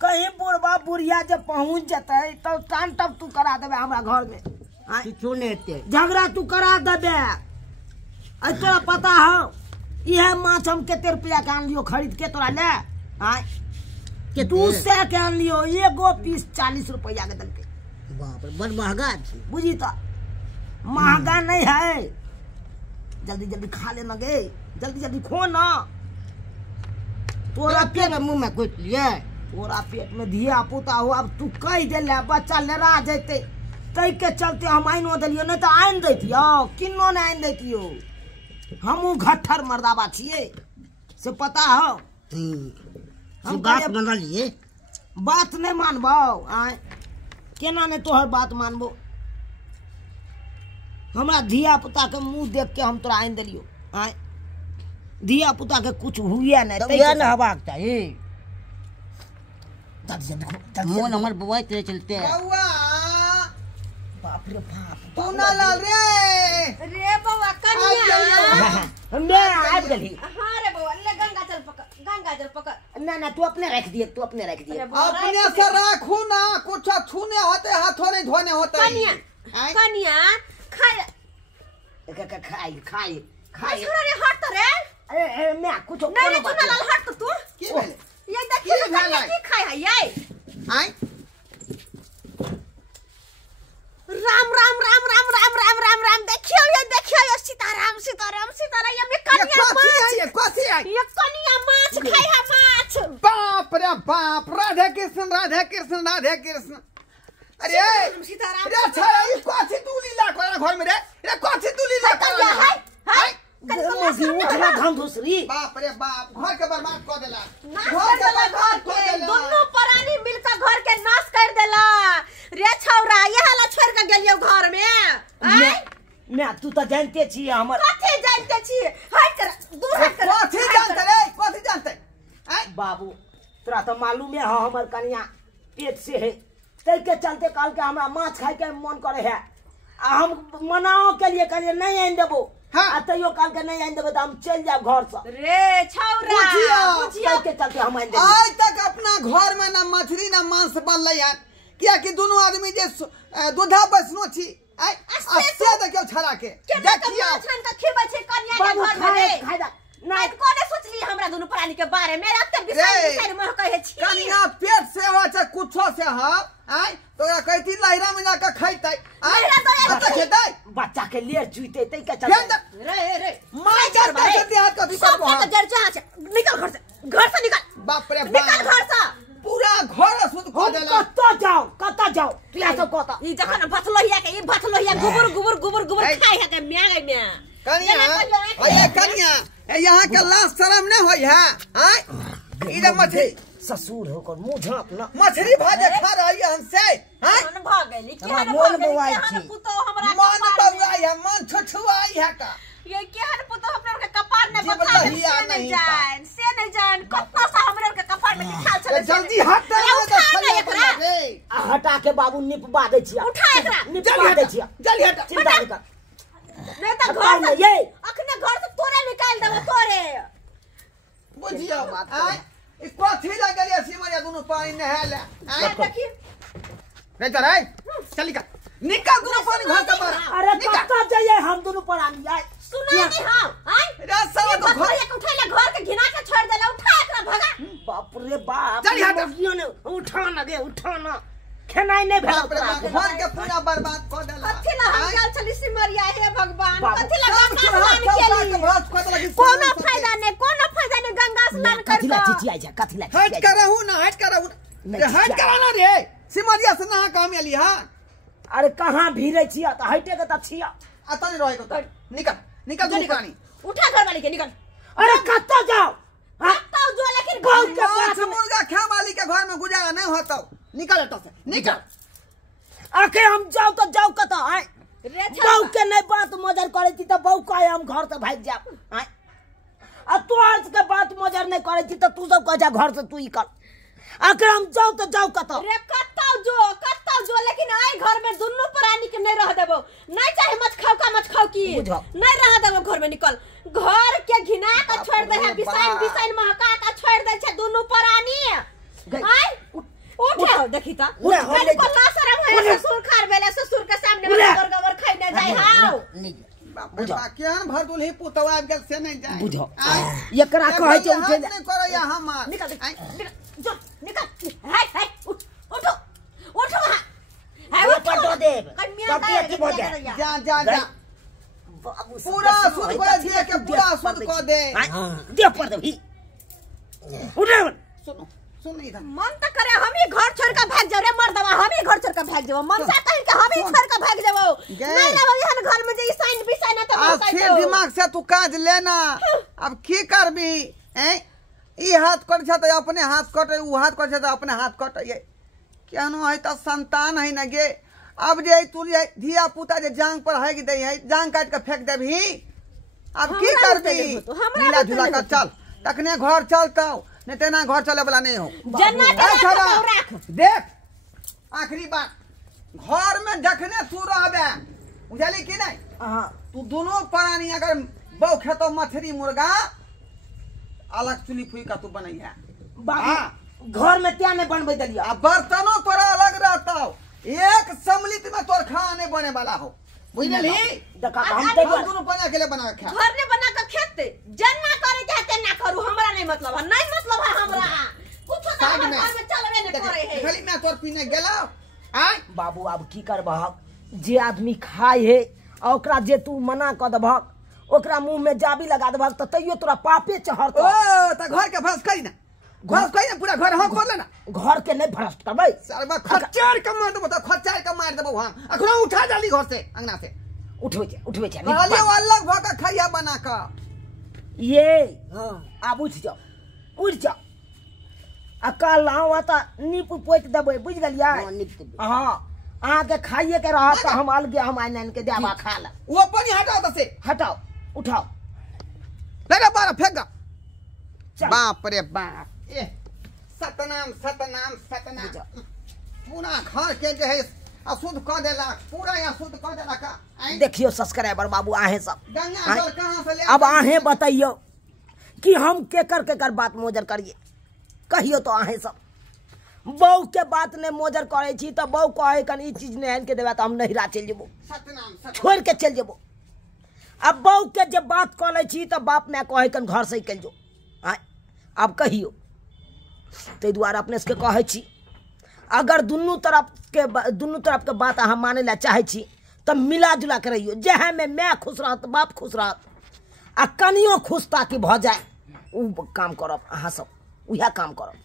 कहीं बुढ़वा बुढ़िया जब पहुंच जते तो टान टप तू करा देबे हमरा घर में किछो नहीं हेते झगड़ा तू करा देबे। तोरा पता हो यह माछ हम केते रुपया के आन लियो खरीद के तोरा ले के तू से के आन लियो एगो पीस 40 रुपया के दल के। बाप रे बड़ महंगा छी बुझी तो महंगा नहीं है। जल्दी जल्दी खा लेना गे जल्दी जल्दी खो ना। तोरा पेट में मुंह में कुछ लिए तोरा पेट में धिया पुता हो अब तू कह दे बच्चा लड़ा जेते तै के चलते हम आइनो दिलियो नहीं तो आइन दैतियो किन्नो नहीं आइन दैतियो। हमू घट्ठर मर्दाबा छिए से पता हो। हम बात बना लिए बात नहीं मानबो केना ने तोहर बात मानबो। हमरा धिया पुता के मुंह देख के हम तोरा आइन दिलियो धिया पुता के कुछ हुए नहीं तैयार न हवाक चाहिए। मोन हमर बउआ तेरे चलते बउआ बाप रे बाप तू ना लाल रे बउआ कनिया मैं आ गली। हां रे बउआ ले गंगा जल पकड़ ना तू अपने रख दिए अपने से रखू ना कुछ छूने होते हाथों नहीं धोने होते। कनिया खाए खाई छोरा रे हट तो रे। अरे मैं कुछ नहीं रे तू ना लाल हट तो तू की भेले ये देखिए कनिया की खाए है ये आई राम राम राम राम राम राम राम राम देखियो ये सीताराम ये में कनिया माछ ये कथी है ये कनिया माछ खाए है माछ। बाप रे बाप राधे कृष्ण अरे सीताराम रे छाया ये कथी तू लीला कर घर में रे कथी तू लीला कर हाय उठना धाम दूसरी बाप रे बाप घर के बर्बाद कर देला घर के दोनों प्राणी मिलकर घर के नाश कर देला रे छौरा ये हाला छोड़ के गेलियो घर में मैं तू तो जानते छी हमर कथि जानते छी हट कर दूर हट कर कथी जानते बाबू तोरा तो मालूम है हमर कनिया पेट से है तै के चलते काल के हमरा माछ खाए के मन करे है हम मनाओ के लिए करिए नहीं आइन देबो तैयो काल के नहीं आइन देबो तो हम चल जाब घर से रे छौरा बुझियो के चलते हम आइन देबो। आज तक अपना घर में ना मछली ना मांस बनले है किया कि दोनों आदमी जे दूधा बसनो छी अस्से त क्यों छरा के देखिया छन का खिबै छै कनिया के घर में खाइदा नहीं कोने सोचली हमरा दोनों प्राणी के बारे में अत्ते विषय में कहे छी कनिया पेट से हो छै कुछो से ह तोरा कहती लहरा में जाके खैतै अच्छा खेतै बच्चा के लिए जुइते तै के चलते रे मां करते से देहात कथी सब करबो जड़ जा निकल घर से निकल बाप रे निकल घर से पूरा घर शुद्ध कर देला। कत्ता जाओ तू या सब कहता ई जखन भथलोहिया के ई भथलोहिया गुबुर खाए है के म्या गई म्या कनिया यहाँ के लाश शर्म नहीं होई है इधर मछली ससुर होकर मुंह झाँप ना मछली भाजे खा रही है हमसे मन भाग गइली केहन मोन भाग बउआई गइली छी। केहन पुतो हमरा मन बउआई है मन छुछुआई है का ये केहन पुतो हमरा के कपार ने जीव बता लहिया से नहीं जान कतना सा हमरा के कपार में लिखा छले जल्दी हट रे हटा के बाबू निपबा दे छिया उठा एकरा निपबा दे छिया जल्दी हट चिंता नहीं कर नहीं तो घर से ये अखने घर से तोरे निकाल देबो तोरे बुझियो बात इस कथी लगलिए सिमरिया दोनों पानी नहाले देखी रे चल चल निकल दोनों पानी घर के बाहर अरे कत्ता जाइए हम दोनों पर आनी आए सुना नहीं हां आई रे सब तो घर के उठैले घर के घिना के छोड़ देला उठा एकरा भगा बाप रे बाप चल हट ने उठा ना खेनाई नहीं भेल घर के पूरा बर्बाद कर देला कथि ला हम गल चली सिमरिया हे भगवान बाबू, कथि ला गंगा स्नान केली कोनो फायदा नहीं गंगा स्नान कर कथिला चिचिया जा कथिला हट करहु ना हट कराना रे सिमरिया से ना काम एली हां अरे कहां भीरे छिया त हटे के त छिया आता नहीं रहेगा तो निकल दोनों पानी उठा घर वाली के निकल अरे कत्ता जाओ कत्ता जो लेकिन गाँव के माछ मुर्गा खा वाली के घर में गुजारा नहीं होता निकल हटा से निकल आखिर हम जाओ तो जाओ कता आए रे बहू के नहीं बात मजर करे थी तो बहू कहे हम घर से भाग जाओ आए अब तू अर्थ के बात मजर नहीं करे थी तो तू सब कह जा घर से तू ही कर आखिर हम जाओ तो जाओ कता रे कत्ता जो लेकिन आई घर में दोनों प्राणी के नहीं रह देबो नहीं चाहे मत खाओ की नहीं रह देबो घर में निकल घर के घिना के छोड़ दे है बिसाइन महका के छोड़ दे छे दोनों प्राणी आई देखी त उड़ा, हो ले को लासरम है ससुर खार बेले ससुर के सामने उड़ा। गोबर खाई न जाय हां बाप रे बाप केहन भर दुलही पुतवा आबि गेल से नहीं जाए बुझो आय एकरा कहै छै उठे नहीं करे या हमार निकल जो निकल हाय उठो उठो हाय वो पर दो दे कन्या पति अथी हो जाए जा जा जा बाबू पूरा सूद कर दिए के पूरा सूद कर दे दे पर दे भी उठे सुनो सुन इधर मन त करे हम ही घर छोड़ के भाग जाओ रे मर्दवा हम ही घर छोड़ के भाग जाओ मन से कहीं के हम ही छोड़ के भाग जाओ नहीं रहबो यहन घर में जे साइन बिसाइन न त आज फिर दिमाग से तू काज लेना अब की करबी हैं ई हाथ कट छ त अपने हाथ कटे उ हाथ कट छ त अपने हाथ कटे ये केहनो है त संतान है न गे अब जे तू जे धिया पुता जे जांग पर है कि दे है जांग काट के फेंक देबही अब की करबी मिला जुला कर चल तखने घर चलतौ नहीं तेना घर चले वाला नहीं हो जन्नत देख आखिरी बात घर में जखने तू रहबे बुझली कि नहीं हां तू दोनों प्राणी अगर बौ खेतो मछली मुर्गा अलग चुनी फुई का तू बनैया बाबू घर में त्या नहीं बनबै दलिया आ बर्तनों तोरा अलग रहता एक सम्मिलित में तोर खाना नहीं बने वाला हो बुझली देखा हम हम ते दोनों बना के लिए बना के खा घर ने बना के खेते जन्ना करे चाहते ना करू हमरा नहीं मतलब है नहीं मतलब है हमरा कुछ तो साइड घर में में चलबे नहीं करे है खाली मैं तोर पीने गेला आय बाबू अब की करबहक जे आदमी खाय है और ओकरा जे तू मना क देबहक ओकरा मुंह में जाबी लगा देबहक त तैयो तोरा पापे चढ़त ओ त घर के भस कई ना घस कई ना पूरा घर हाँ कर लेना घर के नहीं भ्रष्ट करबै सरबा खच्चर के मार देबो त खच्चर के मार देबो हां अखनो उठा डाली घर से अंगना से उठबै छै रहलियो अलग भ के खैया बना के ये आब उठ जाओ आ काल आवा त नीप पोइत देबै बुझ गेलियै हां अहाँ के खाइए के रहत त हम अलगे हम आइन के देबा खा ले वो पानी हटाओ त से हटाओ उठाओ ले रे बाहर फेंक चल। बाप रे बाप ए सतनाम सतनाम सतनाम पूरा घर के जे है अशुद्ध कर देला पूरा अशुद्ध कर देला का देखियो सब्सक्राइबर बाबू आहे सब गंगा जल कहां से ले अब आहे बताइयो कि हम केकर बात मोजर करिए कहियो तो आहे सब बहू के बात ने मोजर करे छी त बहू कहे कन ई चीज ने आन के देबा त हम नहिरा चल जेबो सतनाम सतनाम छोड़ के चल जेबो अब बहू के जब बात कर ले छी त बाप मैं कहे कन घर से निकल जो अब कहियो ते द्वारा अपने से कहे छी अगर दुनू तरफ के बात अहाँ माने ला चाहे छी त मिला जुला के रहियो जहे में मैं खुश रहत बाप खुश रहत आ कनियो खुश ताकि भ जाए उ काम करब अहाँ सब उहे काम करब।